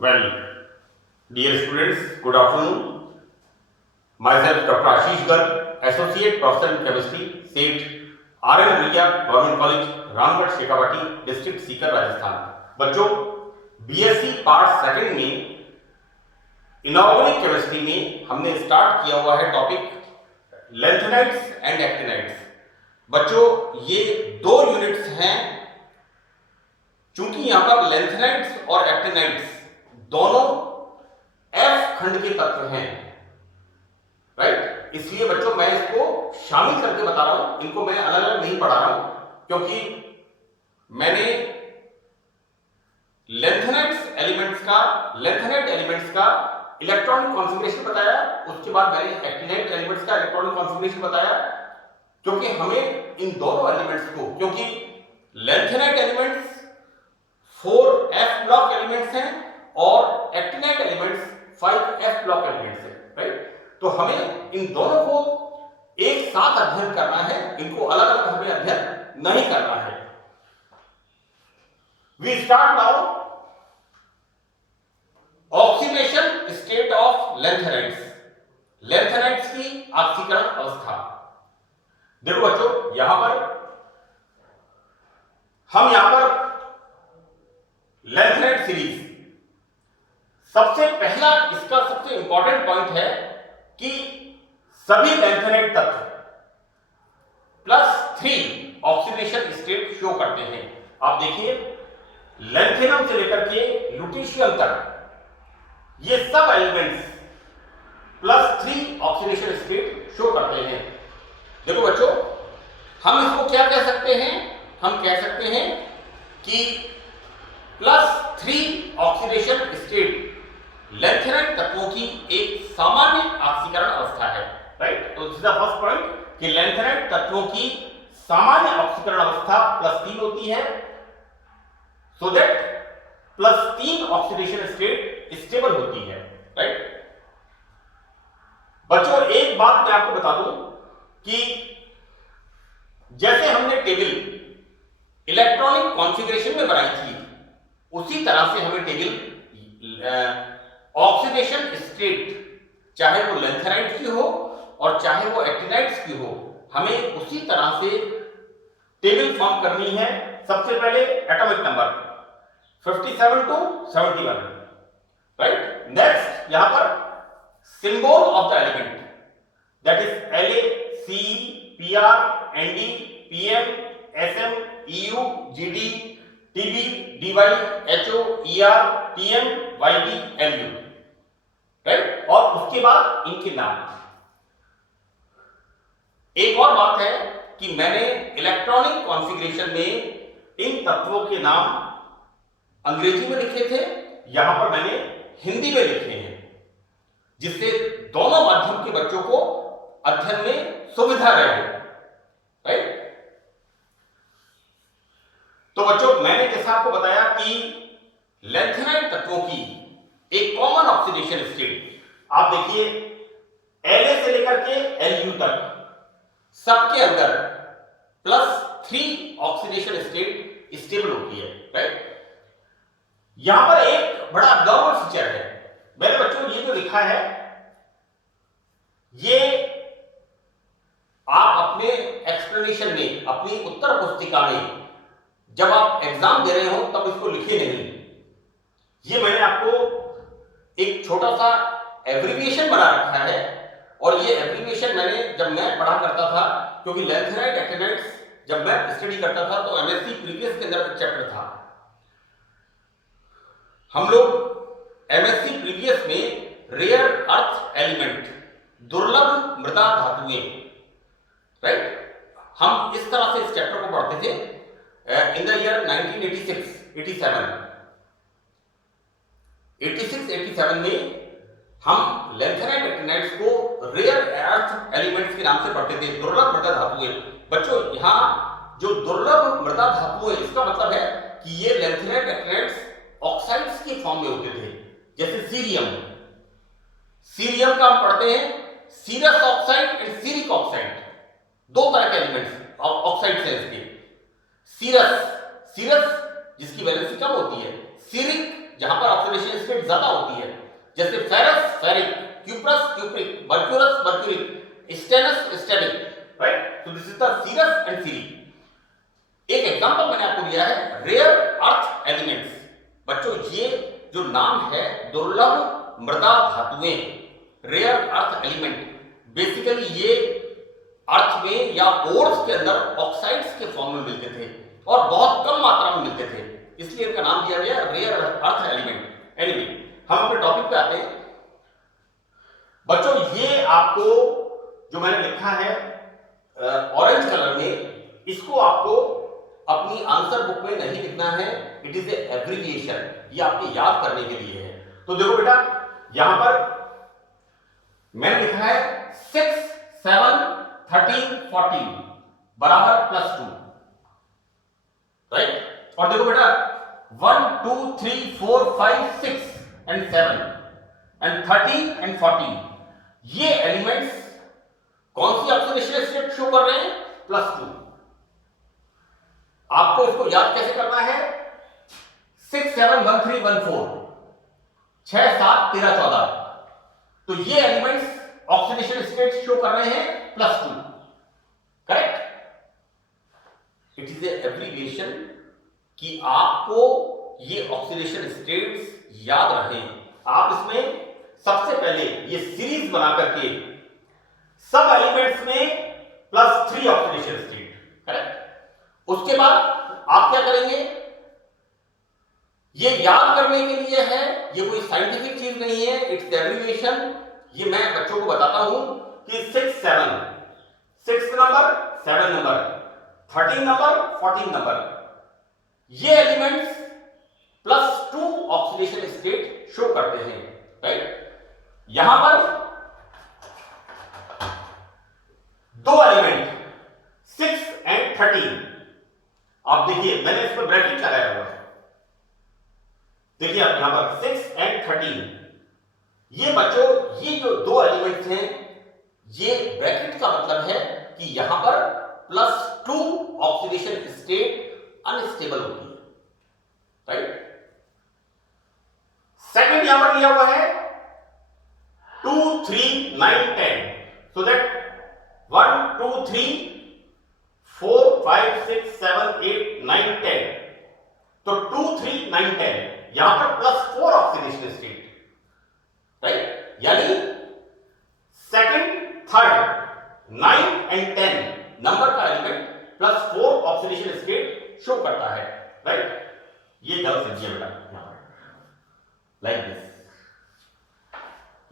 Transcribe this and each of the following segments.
Well, dear students, good afternoon. Myself, Dr. Ashish Garg, Associate Professor in Chemistry, SAIT, R.N. Riya, Government College, Ramgarh, Shekhawati, District Sikar, Rajasthan. बच्चों, BSc part second में inorganic chemistry में हमने start किया हुआ है topic lanthanides and actinides. बच्चों, ये दो यूनिट्स हैं। चूंकि यहां पर लेंथेनाइड्स और एक्टिनाइड्स दोनों F खंड के तत्व हैं, राइट? इसलिए बच्चों मैं इसको शामिल करके बता रहा हूं, इनको मैं अलग अलग नहीं पढ़ा रहा हूं, क्योंकि मैंने लेंथेनाइड एलिमेंट्स का इलेक्ट्रॉनिक कॉन्फ़िगरेशन बताया, उसके बाद मैंने एक्टिनाइड एलिमेंट्स का इलेक्ट्रॉनिक कॉन्फ़िगरेशन बताया, क्योंकि हमें इन दोनों एलिमेंट्स को, क्योंकि lanthanide elements 4f block elements हैं और actinide elements 5f block elements हैं, राइट? तो हमें इन दोनों को एक साथ अध्ययन करना है, इनको अलग अलग हमें अध्ययन नहीं करना है। We start now oxidation state of lanthanides. Lanthanides की ऑक्सीकरण अवस्था। देखो बच्चों, हम यहां पर लेंथेनाइड सीरीज, सबसे पहला इसका सबसे इंपॉर्टेंट पॉइंट है कि सभी लेंथेनाइड तत्व +3 ऑक्सीडेशन स्टेट शो करते हैं। आप देखिए, लेंथेनम से लेकर के लुटीशियम तक ये सब एलिमेंट्स +3 ऑक्सीडेशन स्टेट शो करते हैं। देखो बच्चों, हम इसको क्या कह सकते हैं? हम कह सकते हैं कि +3 ऑक्सीडेशन स्टेट लेंथेनाइड तत्वों की एक सामान्य ऑक्सीकरण अवस्था है, राइट? तो this is the first point कि लेंथेनाइड तत्वों की सामान्य ऑक्सीकरण अवस्था +3 होती है, so that +3 oxidation state stable होती है, राइट? बच्चों, एक बात मैं आपको बता दूं कि जैसे हमने टेबल इलेक्ट्रॉनिक कॉन्फ़िगरेशन में बनाई थी, उसी तरह से हमें टेबल ऑक्सीडेशन स्टेट, चाहे वो लेंथेनाइड की हो और चाहे वो एक्टिनाइड्स की हो, हमें उसी तरह से टेबल फॉर्म करनी है। सबसे पहले atomic number 57 to 71, right? Next यहां पर symbol of the element, that is La, Ce, Pr, Nd, Pm, Sm, Eu, Gd, Tb, Dy, Ho, Er, Tm, Yb, Lu, right? और उसके बाद इनके नाम। एक और बात है कि मैंने इलेक्ट्रॉनिक कॉन्फ़िगरेशन में इन तत्वों के नाम अंग्रेजी में लिखे थे, यहां पर मैंने हिंदी में लिखे हैं, जिससे दोनों माध्यम के बच्चों को अध्ययन में सुविधा रहे, राइट? तो बच्चों, मैंने जैसा आपको बताया कि लेंथेनाइड तत्वों की एक कॉमन ऑक्सीडेशन स्टेट, आप देखिए La से लेकर के Lu तक सबके अंदर +3 ऑक्सीडेशन स्टेट स्टेबल होती है, राइट? यहां पर एक बड़ा अब्नॉर्मल फीचर है। मेरे बच्चों, ये जो लिखा है, ये आप अपने एक्सप्लेनेशन में, अपनी उत्तर पुस्तिका में जब आप एग्जाम दे रहे हो तब इसको लिखे नहीं। ये मैंने आपको एक छोटा सा एब्रिविएशन बना रखा है, और ये एब्रिविएशन मैंने जब मैं पढ़ा करता था, क्योंकि लेंथेनाइड एक्टिनाइड्स जब मैं स्टडी करता था तो एमएससी प्रीवियस के अंदर चैप्टर था। हम लोग एमएससी प्रीवियस में रेयर अर्थ एलिमेंट, दुर्लभ मृदा धातुएं, राइट? हम इस तरह से इस चैप्टर को पढ़ते थे इन द ईयर 1986-87 में हम लेंथेनाइड एक्टिनाइड्स को रेयर अर्थ एलिमेंट्स के नाम से पढ़ते थे, दुर्लभ मृदा धातुएं। बच्चों, यहां जो दुर्लभ मृदा धातुएं, इसका मतलब है कि ये लेंथेनाइड एक्टिनाइड्स ऑक्साइड्स की फॉर्म में होते थे, जैसे सीरियम। सीरियम का हम पढ़ते हैं serous oxide and Seric oxide, दो तरह के एलिमेंट्स ऑक्साइड्स हैं इसके। सीरस जिसकी वैलेंसी कम होती है, सीरिक जहां पर ऑक्सीडेशन स्टेट ज्यादा होती है, जैसे ferrous ferric, cuprous cupric, mercurous mercuric, stannous stannic, right? तो this is the cerous and ceric. एक एग्जांपल मैंने आपको दिया है रेयर अर्थ एलिमेंट्स। बच्चों ये जो नाम है दुर्लभ मृदा धातुएं, रेयर अर्थ एलिमेंट, बेसिकली ये अर्थ में या ओर्स के अंदर ऑक्साइड्स के फॉर्म में मिलते थे और बहुत कम मात्रा में मिलते थे, इसलिए इनका नाम दिया गया रेयर अर्थ एलिमेंट। एनीवे, हम अपने टॉपिक पे आते हैं। बच्चों ये आपको जो मैंने लिखा है ऑरेंज कलर में, इसको आपको अपनी आंसर बुक में नहीं लिखना है, इट इज ए एब्रिविएशन, ये आपके याद करने के लिए है। तो देखो बेटा, यहां पर मैंने लिखा है 6 7 13 14 बराबर +2, राइट? और देखो बेटा 1 2 3 4 5 6 एंड 7 एंड 13 एंड 14, ये एलिमेंट्स कौन सी ऑक्सीडेशन स्टेट शो कर रहे हैं? +2। आपको इसको याद कैसे करना है? 6 7 1 3 1 4, 6 7 13 14, तो ये एलिमेंट्स ऑक्सीडेशन स्टेट शो कर रहे हैं +2, correct? It is a abbreviation कि आपको ये ऑक्सीडेशन स्टेट्स याद रहे। आप इसमें सबसे पहले ये सीरीज बना करके सब एलिमेंट्स में +3 ऑक्सीडेशन स्टेट, करेक्ट? उसके बाद आप क्या करेंगे? ये याद करने के लिए है, ये कोई साइंटिफिक चीज नहीं है, इट्स एब्रिविएशन। ये मैं बच्चों को बताता हूं कि 6 7 6 नंबर 7 नंबर 13 नंबर 14 नंबर, ये एलिमेंट्स +2 ऑक्सीडेशन स्टेट शो करते हैं, राइट? यहां पर दो एलिमेंट 6 एंड 13, आप देखिए मैंने इस पर ब्रैकेट लगाया हुआ है, देखिए आप यहां पर 6 एंड 13, ये बच्चों ये जो दो एलिमेंट्स हैं, ये ब्रैकेट का मतलब है कि यहां पर +2 ऑक्सीडेशन स्टेट अनस्टेबल होती है, राइट? सेकंड यहां पर दिया हुआ है 2 3 9 10, सो दैट 1 2 3 4 5 6 7 8 9 10, तो 2 3 9 10 यहां पर +4 ऑक्सीडेशन स्टेट, राइट? यानी सेकंड थर्ड 9 एंड 10 नंबर का एलिमेंट +4 ऑक्सीडेशन स्टेट शो करता है, राइट? ये गलत समझिए बेटा, यहां पर लाइक दिस,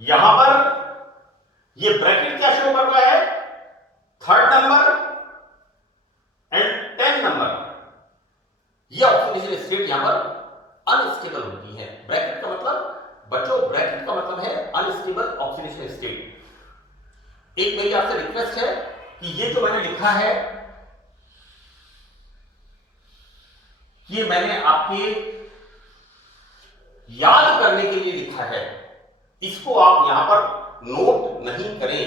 यहां पर ये ब्रैकेट क्या शो कर रहा है? थर्ड नंबर एंड 10 नंबर, ये ऑक्सीडेशन स्टेट यहां पर अनस्टेबल होती है। ब्रैकेट का मतलब बच्चों, ब्रैकेट का मतलब है अनस्टेबल ऑक्सीडेशन स्टेट। एक मेरी आपसे रिक्वेस्ट है कि ये जो मैंने लिखा है, ये मैंने आपके याद करने के लिए लिखा है, इसको आप यहां पर नोट नहीं करें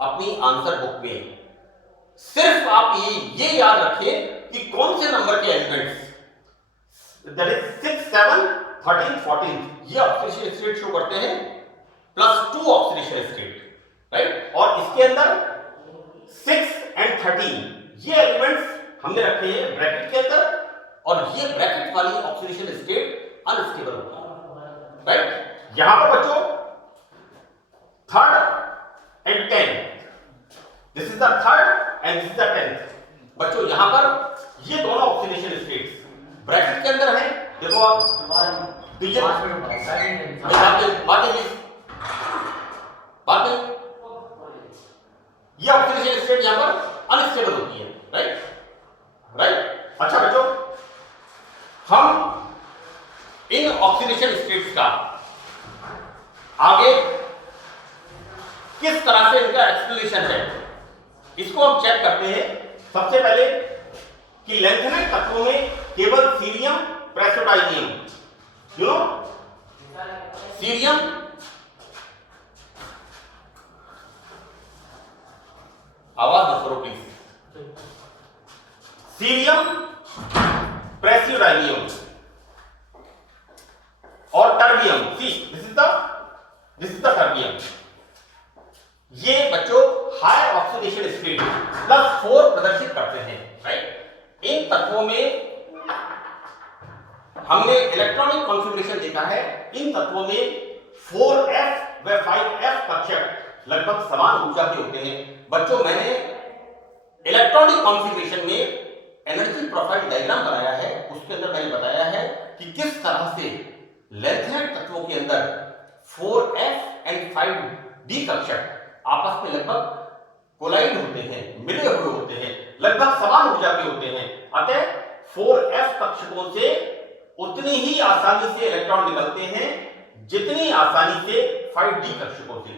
अपनी आंसर बुक में। सिर्फ आप ये याद रखें कि कौन से नंबर के एलिमेंट्स, दैट इज 6 7 13 14, ये ऑक्सीडेशन स्टेट शो करते हैं +2 ऑक्सीडेशन स्टेट, राइट? और इसके अंदर 6 एंड 13 ये एलिमेंट्स हमने रखे हैं ब्रैकेट के अंदर, और ये ब्रैकेट वाली ऑक्सीडेशन स्टेट अनस्टेबल होती है, राइट? यहां पर बच्चों third and 10, this is the third and this is the 10th। बच्चों यहां पर ये दोनों ऑक्सीडेशन स्टेट्स ब्रैकेट के अंदर हैं, देखो आप, तो ये बात है, ये ऑक्सीडेशन स्टेट यहां पर अनस्टेबल होती है, राइट? राइट? अच्छा बच्चों, हम इन ऑक्सीडेशन स्टेट्स का आगे किस तरह से इनका एक्सप्लेनेशन है, इसको हम चेक करते हैं। सबसे पहले कि लैंथेनाइट तत्वों में केवल सीरियम प्रेसोडाइनियम, यू नो सीरियम आवाज मत करो प्लीज, सीरियम प्रेसियोडाइनियम और terbium, see this is the terbium. ये बच्चों हाई ऑक्सीडेशन स्टेट +4 प्रदर्शित करते हैं, राइट। इन तत्वों में हमने इलेक्ट्रॉनिक कॉन्फ़िगरेशन देखा है। इन तत्वों में 4f व 5f कक्षक लगभग समान ऊर्जा के होते हैं। बच्चों मैंने इलेक्ट्रॉनिक कॉन्फ़िगरेशन में एनर्जी प्रोफाइल डायग्राम बनाया है, उसके अंदर मैंने बताया है कि किस तरह से लेंथेनाइड तत्वों के अंदर 4f एंड 5d कक्षक आपस में लगभग कोलाइड होते हैं, मिले हुए होते हैं, लगभग समान ऊर्जा के होते हैं। अतः 4f कक्षकों से उतनी ही आसानी से इलेक्ट्रॉन निकलते हैं जितनी आसानी से 5d कक्षकों से,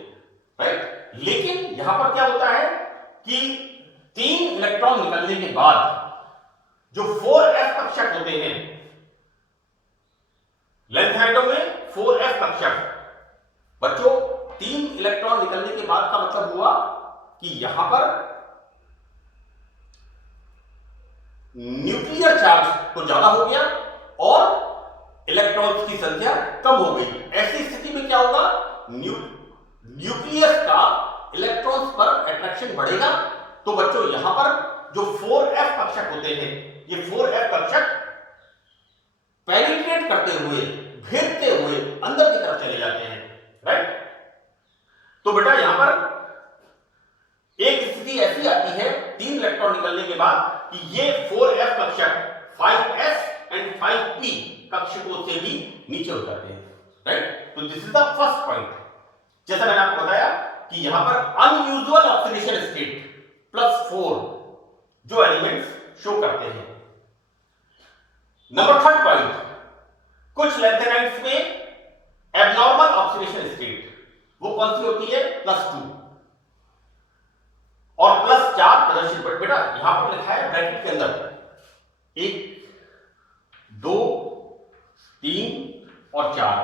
राइट। लेकिन यहां पर क्या होता है कि 3 इलेक्ट्रॉन निकलने के बाद जो 4f कक्षक होते हैं लेंथेनाइडों में 4f कक्षक, बच्चों 3 इलेक्ट्रॉन निकलने के बाद का मतलब हुआ कि यहां पर न्यूक्लियर चार्ज तो ज्यादा हो गया और इलेक्ट्रॉन्स की संख्या कम हो गई। ऐसी स्थिति में क्या होगा, न्यूक्लियस का इलेक्ट्रॉन्स पर अट्रैक्शन बढ़ेगा। तो बच्चों यहां पर जो 4f कक्षक होते हैं, ये 4f कक्षक पेनिट्रेट करते हुए, भेदते हुए अंदर की तरफ चले जाते हैं, राइट। तो बेटा यहां पर एक स्थिति ऐसी आती है 3 इलेक्ट्रॉन निकलने के बाद कि ये 4f कक्षक 5s एंड 5p कक्षकों से भी नीचे हो जाते हैं, राइट। तो this is the first point. जैसा मैंने आपको बताया कि यहां पर अनयूजुअल ऑक्सीडेशन स्टेट +4 जो एलिमेंट्स शो करते हैं। नंबर 3 पॉइंट, कुछ लेंथेनाइड्स में एबनॉर्मल ऑक्सीडेशन स्टेट, वो कौन सी होती है, +2 और +4 प्रदर्शित। बेटा यहां पर लिखा है ब्रैकेट के अंदर 1 2 3 और 4,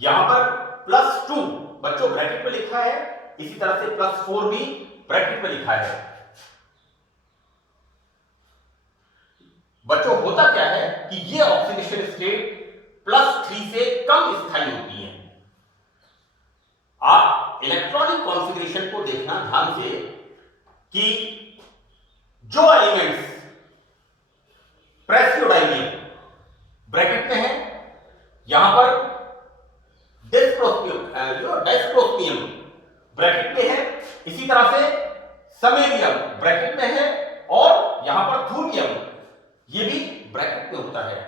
यहां पर +2 बच्चों ब्रैकेट में लिखा है, इसी तरह से +4 भी ब्रैकेट में लिखा है। बच्चों होता क्या है कि ये ऑक्सीडेशन स्टेट +3 से कम स्थायी होती है। आप इलेक्ट्रॉनिक कॉन्फ़िगरेशन को देखना ध्यान से कि जो एलिमेंट्स प्रेसियोडाइनियम ब्रैकेट में है, यहां पर डिस्प्रोस्मियम ब्रैकेट में है, इसी तरह से समेरियम ब्रैकेट में है और यहां पर थूरियम ये भी ब्रैकेट में होता है।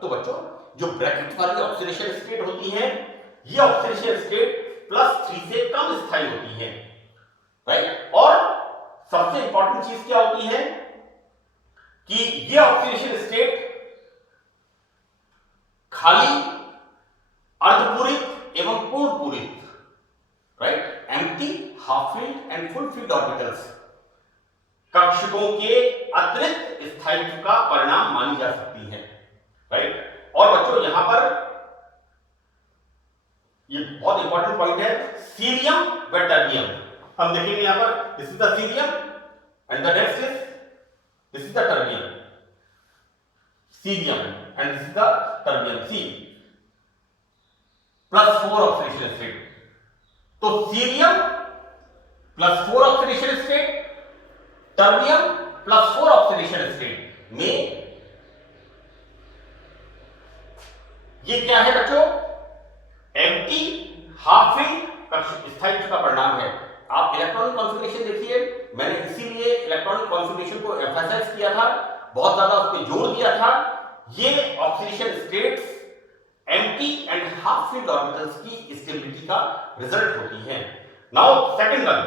तो बच्चों जो ब्रैकेट वाली ऑक्सीडेशन स्टेट होती है, ये ऑक्सीडेशन स्टेट +3 से कम स्थायी होती है, राइट। और सबसे इंपॉर्टेंट चीज क्या होती है कि ये ऑक्सीडेशन स्टेट खाली, अर्धपूरित एवं पूर्ण पूरित, right, empty, half filled and full filled orbitals कक्षकों के अतिरिक्त स्थायित्व का परिणाम मानी जा सकती है, राइट। और बच्चों यहां पर ये बहुत इंपॉर्टेंट पॉइंट है, सीरियम व टर्बियम। हम देखेंगे यहां पर this is the cerium and the next is this is the terbium, cerium and this is the terbium, C +4 oxidation state. तो cerium +4 oxidation state, terbium +4 oxidation state में ये क्या है बच्चों, एम्प्टी, हाफ फील्ड स्थायित्व का परिणाम है। आप इलेक्ट्रॉनिक कॉन्फ़िगरेशन देखिए, मैंने इसीलिए इलेक्ट्रॉनिक कॉन्फ़िगरेशन को एम्फसाइज किया था, बहुत ज्यादा उस पर जोर दिया था। ये oxidation states empty and half field orbitals की स्टेबिलिटी का रिजल्ट होती है। Now second one,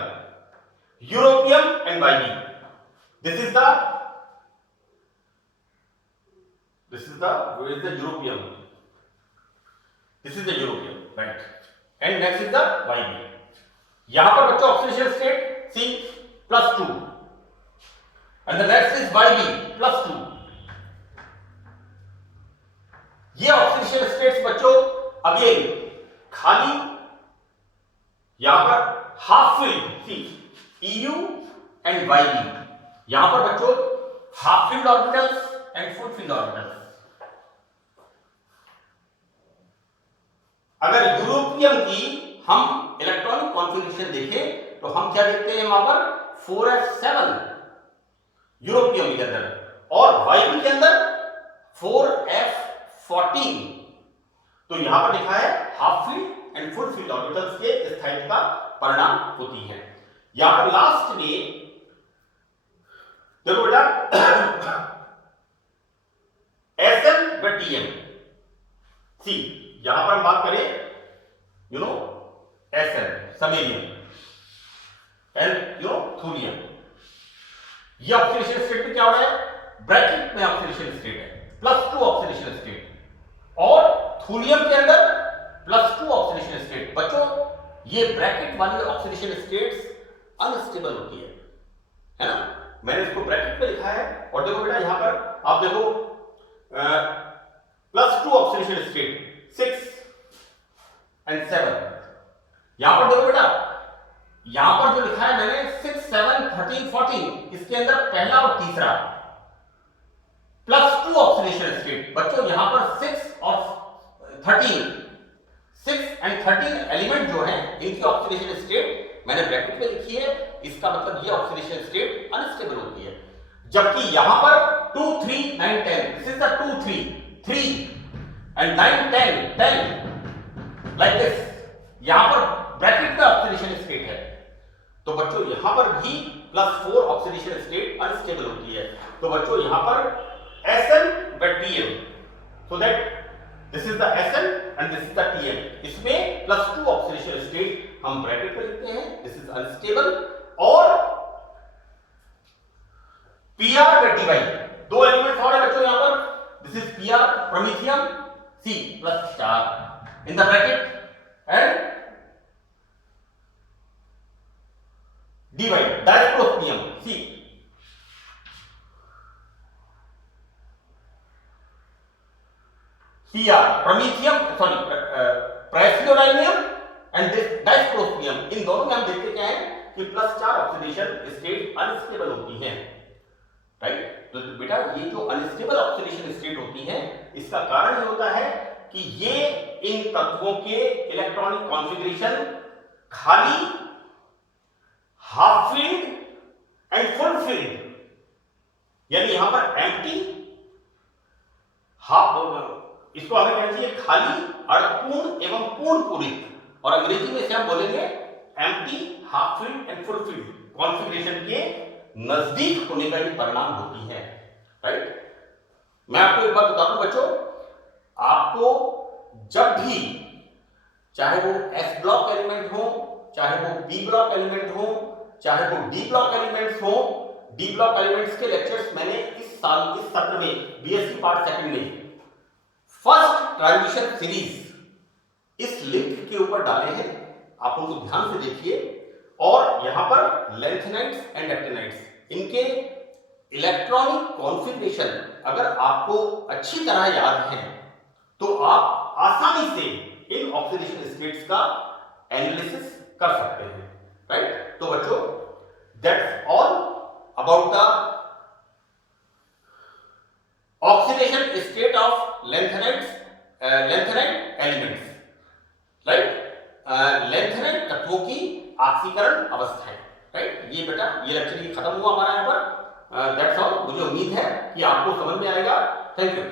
europium and YB. This is the where is the Europium? This is the Europium, right? And next is the YB. यहां पर बच्चों oxidation state C +2 and the next is YB +2. ये oxidation states बच्चों again खाली, यहां पर half field C EU and YB, यहां पर बच्चों half field orbitals and full filled orbitals. अगर यूरोपियम की हम इलेक्ट्रॉनिक कॉन्फ़िगरेशन देखें तो हम क्या देखते हैं वहां पर 4f7 यूरोपियम के अंदर, और वायबी के अंदर 4f14। तो यहां पर लिखा है half filled and full filled orbitals के स्थायित्व का परिणाम होती है। यहां पर लास्ट में देखो बेटा एसएम व टीएम सी, यहां पर हम बात करें एसएम समेलियम एंड थूलियम, ये ऑक्सीडेशन स्टेट में क्या हो रहा है, ब्रैकेट में ऑक्सीडेशन स्टेट है +2 ऑक्सीडेशन स्टेट, और थूलियम के अंदर +2 ऑक्सीडेशन स्टेट। बच्चों ये ब्रैकेट वाली ऑक्सीडेशन स्टेट्स अनस्टेबल होती है ना, मैंने इसको ब्रैकेट में लिखा है। और देखो बेटा यहां पर आप देखो +2 ऑक्सीडेशन स्टेट 6 एंड 7, यहां पर देखो बेटा यहां पर जो लिखा है मैंने 6 7 13 14, इसके अंदर पहला और तीसरा +2 ऑक्सीडेशन स्टेट। बच्चों यहां पर 6 और 13 एलिमेंट जो हैं इनकी ऑक्सीडेशन स्टेट मैंने ब्रैकेट में लिखी है, इसका मतलब ये ऑक्सीडेशन स्टेट अनस्टेबल होती है। जबकि यहां पर 2 3 9 10, this is the 2 3 and 9 10 like this, यहां पर ब्रैकेट में ऑक्सीडेशन स्टेट है। तो बच्चों यहां पर भी +4 ऑक्सीडेशन स्टेट अनस्टेबल होती है। तो बच्चों यहां पर Sn व Tm, so that this is the Sn and this is the Tm, इसमें +2 ऑक्सीडेशन स्टेट हम ब्रैकेट में लिखते हैं, दिस इज अनस्टेबल। और Pr व Dy, दो एलिमेंट्स और है बच्चों यहां पर, this is Pr promethium C +4 in the bracket and Dy dysprosium C, Pr promethium sorry praseodymium and dysprosium, इन दोनों में हम देखते क्या है कि +4 ऑक्सीडेशन स्टेट अनस्टेबल होती हैं, राइट। तो बेटा ये जो अनस्टेबल ऑक्सीडेशन स्टेट होती हैं इसका कारण ये होता है कि ये इन तत्वों के इलेक्ट्रॉनिक कॉन्फ़िगरेशन खाली, half filled and full field, यानी यहां पर एम्प्टी, हाफ, इसको हमें कहना चाहिए खाली, अर्धपूर्ण एवं पूर्ण पूरित, और अंग्रेजी में से हम बोलेंगे empty, half filled and full field configuration के नजदीक होने का भी परिणाम होती है, राइट। मैं आपको एक बात बता दूं बच्चों, आपको जब भी चाहे वो S ब्लॉक एलिमेंट हो, चाहे वो B ब्लॉक एलिमेंट हो, चाहे वो D ब्लॉक एलिमेंट्स हो, D ब्लॉक एलिमेंट्स के लेक्चर्स मैंने इस साल इस सत्र में बीएससी पार्ट सेकंड में फर्स्ट ट्रांजिशन सीरीज इस लिंक के ऊपर डाले हैं, आप उनको ध्यान से देखिए। और यहां पर लैंथेनाइट्स एंड एक्टिनाइट्स, इनके इलेक्ट्रॉनिक कॉन्फ़िगरेशन अगर आपको अच्छी तरह याद है तो आप आसानी से इन ऑक्सीडेशन स्टेट्स का एनालिसिस कर सकते हैं, राइट। तो बच्चों that's all about the oxidation state of lanthanide elements, right. Lanthanide तत्वों की ऑक्सीकरण अवस्थाएं, राइट। ये बेटा ये लेक्चर खत्म हुआ हमारा यहाँ पर, दैट्स ऑल। मुझे उम्मीद है कि आपको समझ में आएगा। Thank you.